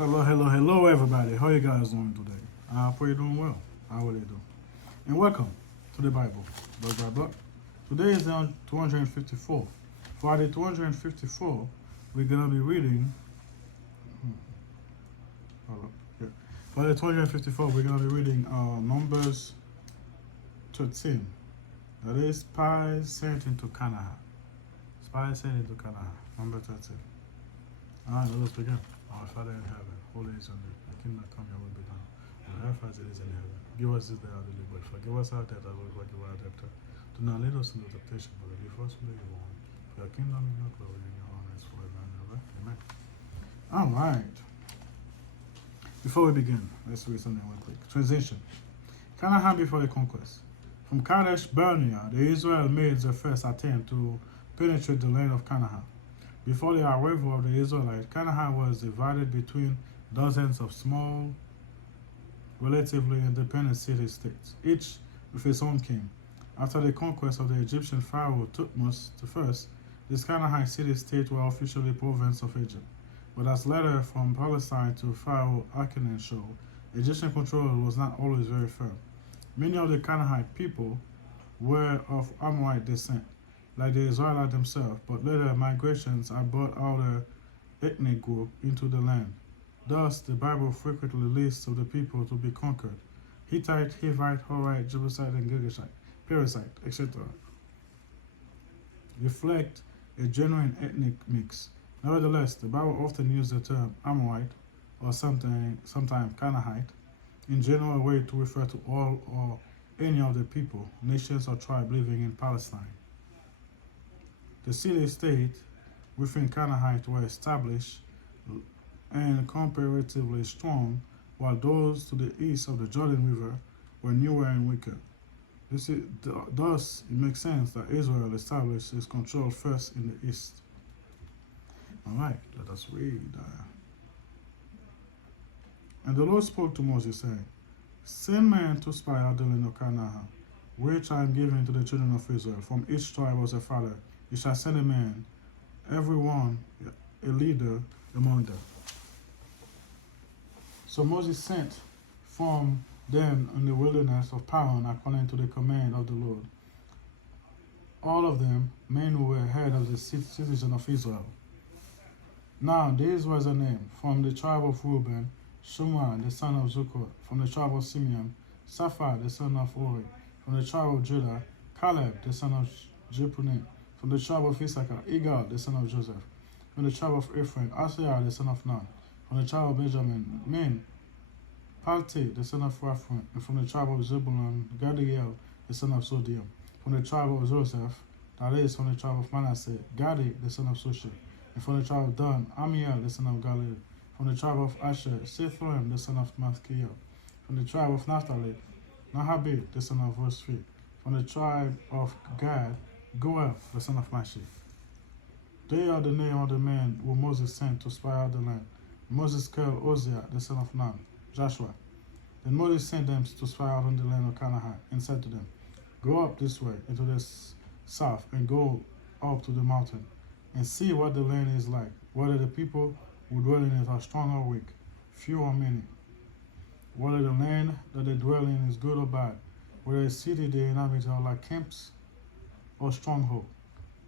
Hello, everybody. How you guys doing today? I pray you're doing well. I really do. And welcome to the Bible. Blah, blah, blah. Today is on 254. For the 254, we're going to be reading. Hold up. Yeah. For the 254, we're going to be reading Numbers 13. That is Spies sent into Canaha. Spies sent into Canaha. Number 13. Alright, let us begin. Our Father in heaven, holy is your name. The kingdom come, your will be done. On earth as it is in heaven. Give us this day our daily bread. Forgive us our debt as we forgive our debtors. Do not lead us into temptation, but deliver us from the evil one. For your kingdom is your glory and your honor is forever and ever. Amen. Alright. Before we begin, let's read something real quick. Transition. Canaha before the conquest. From Kadesh Barnea, the Israel made their first attempt to penetrate the land of Canaha. Before the arrival of the Israelites, Canaha was divided between dozens of small, relatively independent city-states, each with its own king. After the conquest of the Egyptian pharaoh Thutmose I, these Canaanite city-states were officially province of Egypt. But as letters from Palestine to Pharaoh Akhenaten show, Egyptian control was not always very firm. Many of the Canaanite people were of Amorite descent, like the Israelites themselves, but later migrations have brought other ethnic groups into the land. Thus, the Bible frequently lists of the people to be conquered: Hittite, Hivite, Horite, Jebusite, and Girgashite, Perizzite, etc. reflect a genuine ethnic mix. Nevertheless, the Bible often uses the term Amorite or sometimes Canaanite in general way to refer to all or any of the people, nations, or tribes living in Palestine. The city-state within Canaanite were established and comparatively strong, while those to the east of the Jordan River were newer and weaker. Thus, it makes sense that Israel established its control first in the east. Alright, let us read. And the Lord spoke to Moses, saying, Send men to spy out the land of Canaha, which I am giving to the children of Israel. From each tribe was a father. You shall send a man, every one a leader among them. So Moses sent from them in the wilderness of Paran according to the command of the Lord, all of them men who were head of the citizens of Israel. Now this was a name: from the tribe of Reuben, Shema the son of Zuccur; from the tribe of Simeon, Sapphira the son of Ori; from the tribe of Judah, Caleb the son of Jephunneh; from the tribe of Issachar, Igal the son of Joseph; from the tribe of Ephraim, Asaiah the son of Nun; from the tribe of Benjamin, Min, Palti the son of Raphaim; and from the tribe of Zebulun, Gadiel the son of Sodium; from the tribe of Joseph, that is, from the tribe of Manasseh, Gadi the son of Sushi; and from the tribe of Dan, Amiel the son of Galil; from the tribe of Asher, Sethlehem the son of Mathkiel; from the tribe of Naphtali, Nahabit the son of Rosfi; from the tribe of Gad, Goel the son of Mashi. They are the name of the men whom Moses sent to spy out the land. Moses called Hosea the son of Nun, Joshua. Then Moses sent them to spy out on the land of Canaha, and said to them, Go up this way into the south, and go up to the mountain, and see what the land is like, whether the people who dwell in it are strong or weak, few or many, whether the land that they dwell in is good or bad, whether the city they inhabit are like camps or stronghold,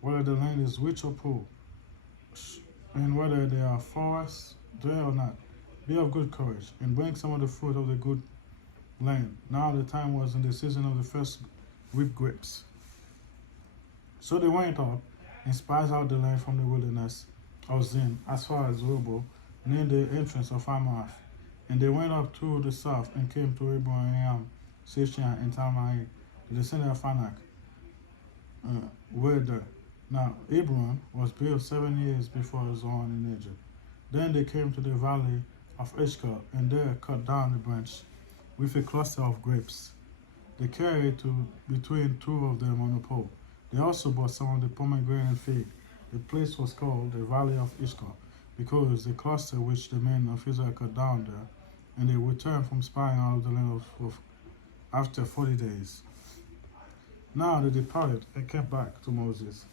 whether the land is rich or poor, and whether there are forests there or not. Be of good courage, and bring some of the fruit of the good land. Now the time was in the season of the first whipped grapes. So they went up and spied out the land from the wilderness of Zin as far as Rehoboth, near the entrance of Hamath. And they went up to the south and came to Abraham, Shechem, and Talmai, the descendant of Anak, were there. Now Abraham was built 7 years before his own in Egypt. Then they came to the valley of Eshcol, and there cut down a branch with a cluster of grapes. They carried it to between two of them on a pole. They also bought some of the pomegranate and fig. The place was called the Valley of Eshcol, because the cluster which the men of Israel cut down there, and they returned from spying out of the land of after 40 days. Now they departed and came back to Moses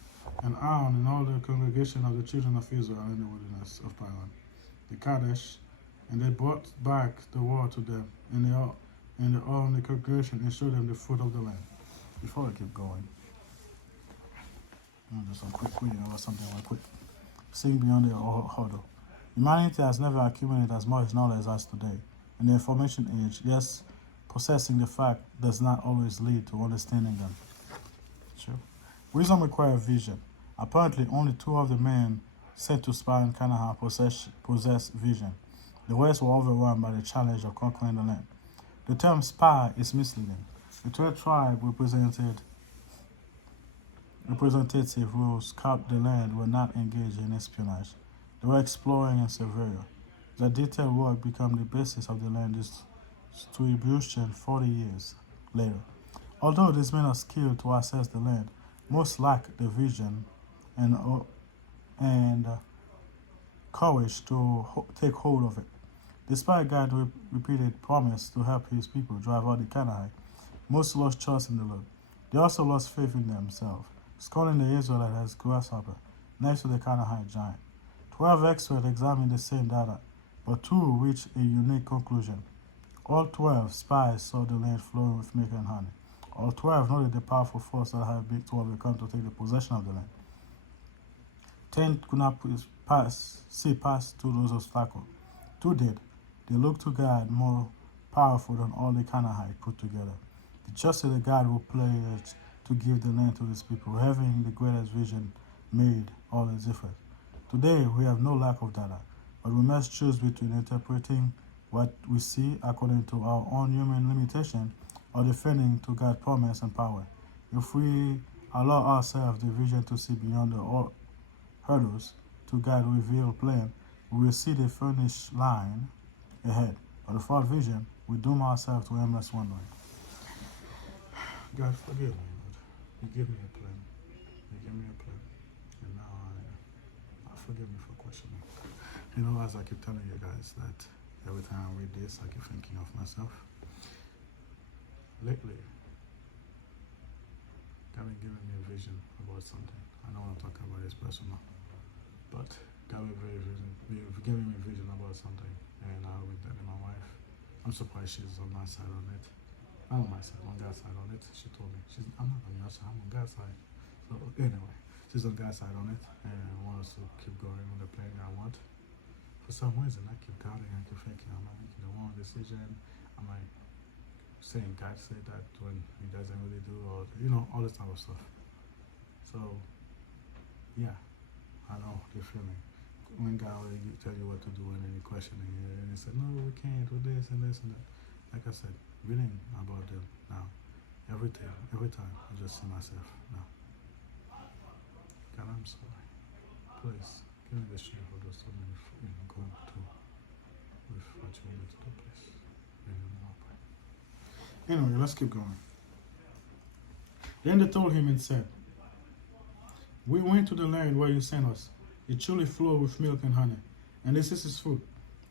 and Aaron and all the congregation of the children of Israel in the wilderness of Paran, the Kadesh, And they brought back the word to them, and they all in the congregation and showed them the fruit of the land. Before I keep going, I'm gonna do some quick reading about something real quick. Seeing beyond the hurdle. Humanity has never accumulated as much knowledge as today. In the information age, yes, possessing the fact does not always lead to understanding them. True. Wisdom requires vision. Apparently, only 2 of the men sent to spy in Canaha possessed vision. The rest were overwhelmed by the challenge of conquering the land. The term spy is misleading. The 12 tribe representatives who scouted the land were not engaged in espionage. They were exploring and surveyor. The detailed work became the basis of the land distribution 40 years later. Although these men are skilled to assess the land, most lack the vision and courage to take hold of it. Despite God's repeated promise to help his people drive out the Canaanite, most lost trust in the Lord. They also lost faith in themselves, scorning the Israelites as grasshopper next to the Canaanite giant. 12 experts examined the same data, but 2 reached a unique conclusion. All 12 spies saw the land flowing with milk and honey. All 12 noted the powerful force that had been to overcome to take the possession of the land. 10 could not see past through those obstacles. 2 did. They looked to God more powerful than all the Canaanite put together. They trusted that God will pledge to give the land to his people. Having the greatest vision made all the difference. Today, we have no lack of data, but we must choose between interpreting what we see according to our own human limitation or defending to God's promise and power. If we allow ourselves the vision to see beyond the hurdles to God's revealed plan, we will see the finish line ahead. But without vision, we doom ourselves to endless wandering. God, forgive me, Lord. You give me a plan. You give me a plan. And now I forgive me for questioning. You know, as I keep telling you guys that every time I read this, I keep thinking of myself. Lately, God been giving me a vision about something. I know what I'm talking about is personal, but God been giving me a vision about something, and I was telling my wife. I'm surprised she's on my side on it. Not on my side, on God's side on it. She told me, I'm not on your side, I'm on God's side. So anyway, she's on God's side on it, and wants to keep going on the plan I want. For some reason, I keep doubting, I keep thinking, am I making the wrong decision? Am I saying God said that when he doesn't really do, or, all this type of stuff. So, yeah, I know the feeling. When God already tell you what to do and then you questioning it, and he said, no, we can't do this and this and that. Like I said, reading about them now, every time, I just see myself now. God, I'm sorry. Please, give me the strength for those to go to with what you want me to do, please. Anyway, let's keep going. Then they told him and said, we went to the land where you sent us. It truly flowed with milk and honey, and this is its fruit.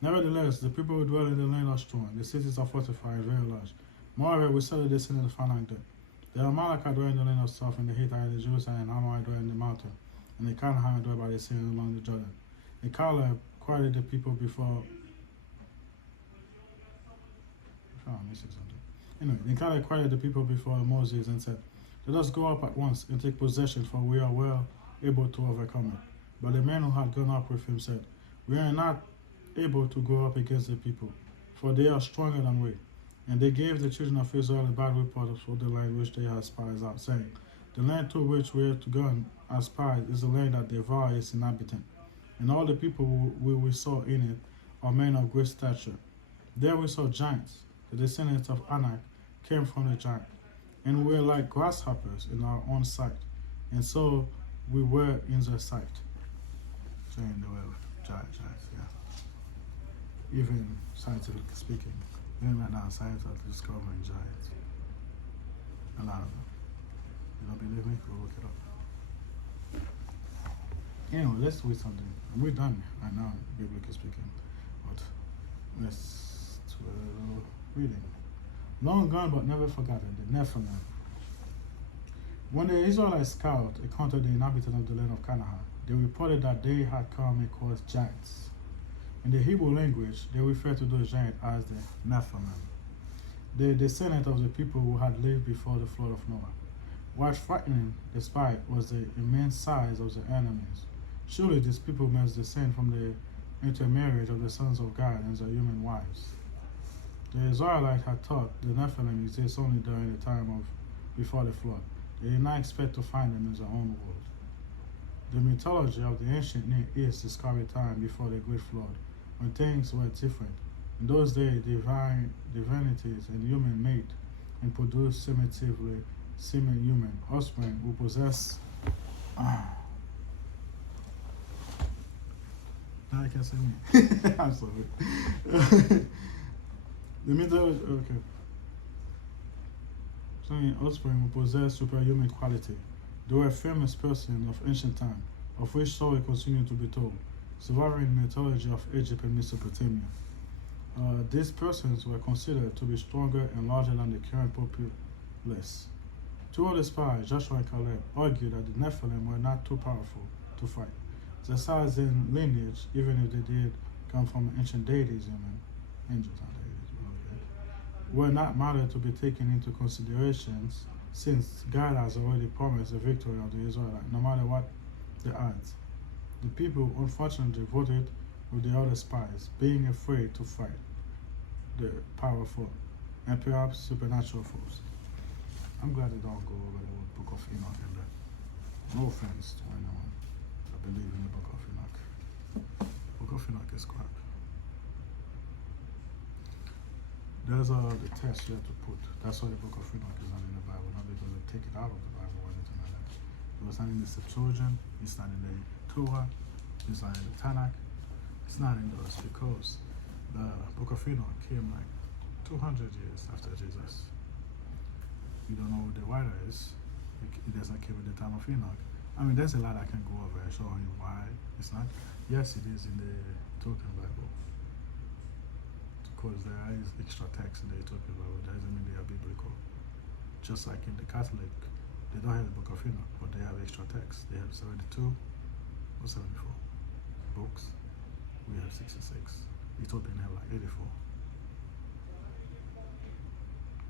Nevertheless, the people who dwell in the land are strong. The cities are fortified and very large. Moreover, we saw the descendants of finite death. The Amalekite dwell in the land of south, and the Hittite and the Jerusalem and Amorite dwell in the mountain, and the Canaha dwell by the sea and along the Jordan. And Caleb quieted the people before. I'm missing something. Anyway, then Caleb quieted the people before Moses and said, let us go up at once and take possession, for we are well able to overcome it. But the men who had gone up with him said, we are not able to go up against the people, for they are stronger than we. And they gave the children of Israel a bad report of the land which they had spies out, saying, the land to which we are to go as spies is the land that devours its inhabitant. And all the people we saw in it are men of great stature. There we saw giants. The descendants of Anak came from the giant, and we were like grasshoppers in our own sight, and so we were in their sight. Saying the word giants, yeah. Even scientifically speaking, even right now, science are discovering giants. A lot of them. You don't believe me? Go look it up. Anyway, let's read something. We're done right now, biblically speaking, but let's do a little reading. Long gone but never forgotten, the Nephilim. When the Israelites scoured encountered the inhabitants of the land of Canaha, they reported that they had come across giants In the Hebrew language, they refer to those giants as the Nephilim, the descendant of the people who had lived before the flood of Noah. What frightening the spy was the immense size of the enemies. Surely these people must descend from the intermarriage of the sons of God and their human wives. The Israelites had thought the Nephilim exists only during the time of before the flood. They did not expect to find them in their own world. The mythology of the ancient Near East described a time before the Great Flood, when things were different. In those days, divinities and human mate and produced semen human offspring who possess. Now I can say me. I'm sorry. The mythology, okay. So, offspring who possess superhuman quality. They were famous persons of ancient time, of which story continued to be told, surviving mythology of Egypt and Mesopotamia. These persons were considered to be stronger and larger than the current populace. Two other spies, Joshua and Caleb, argued that the Nephilim were not too powerful to fight. Their size and lineage, even if they did come from ancient deities, angels, not deities, were not matter to be taken into consideration, since God has already promised the victory of the Israelites, no matter what the odds. The people unfortunately voted with the other spies, being afraid to fight the powerful and perhaps supernatural force. I'm glad they don't go over the Book of Enoch and that. No offense to anyone that believe in the Book of Enoch. Book of Enoch is crap. There's the test you have to put. That's why the Book of Enoch is not in the Bible, not because they take it out of the Bible or anything like that. It was not in the Septuagint, it's not in the Torah, it's not in the Tanakh, it's not in those because the Book of Enoch came like 200 years after Jesus. You don't know who the writer is, it doesn't come at the time of Enoch. I mean, there's a lot I can go over and show you why it's not. Yes, it is in the Ethiopian Bible. Because there is extra text in the Ethiopian Bible, that doesn't mean they are biblical. Just like in the Catholic, they don't have the Book of Enoch, but they have extra text. They have 72 or 74 books. We have 66. Ethiopian have like 84.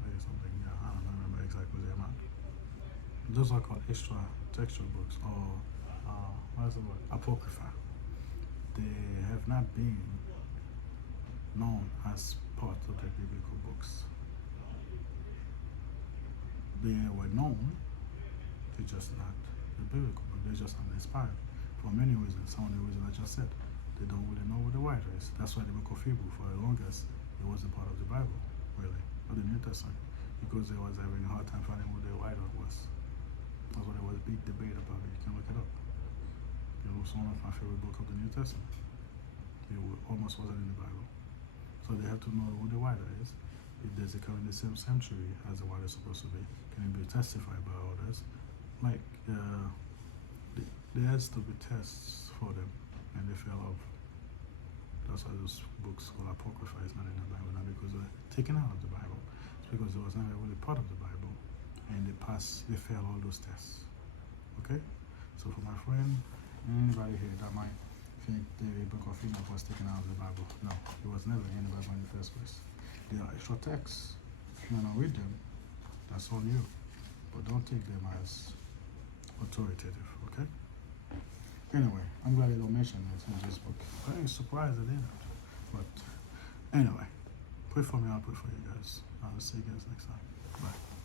Maybe something, yeah, I don't remember exactly the amount. Those are called extra textual books, or what's the word? Apocrypha. They have not been known as part of the biblical books. They were known, they're just not the biblical book, they're just uninspired. For many reasons, some of the reasons I just said. They don't really know what the writer is. That's why the Book of Hebrew, for the longest, it wasn't part of the Bible, really, or the New Testament, because they was having a hard time finding who the writer was. That's why there was a big debate about it. You can look it up. It was one of my favorite books of the New Testament. It almost wasn't in the Bible. So they have to know who the writer is. If does it come in the same century as the writer is supposed to be? Can it be testified by others? Like, there has to be tests for them, and they fell off. That's why those books called Apocrypha is not in the Bible, not because they're taken out of the Bible. It's because it was not really part of the Bible, and they failed all those tests. Okay? So for my friend, and anybody here that might think the Book of Enoch was taken out of the Bible, no, it was never in the Bible in the first place. There are extra texts. If you want to read them, that's on you. But don't take them as authoritative, okay? Anyway, I'm glad they don't mention it in this book. I'm surprised they didn't. But anyway, pray for me, I'll pray for you guys. I'll see you guys next time. Bye.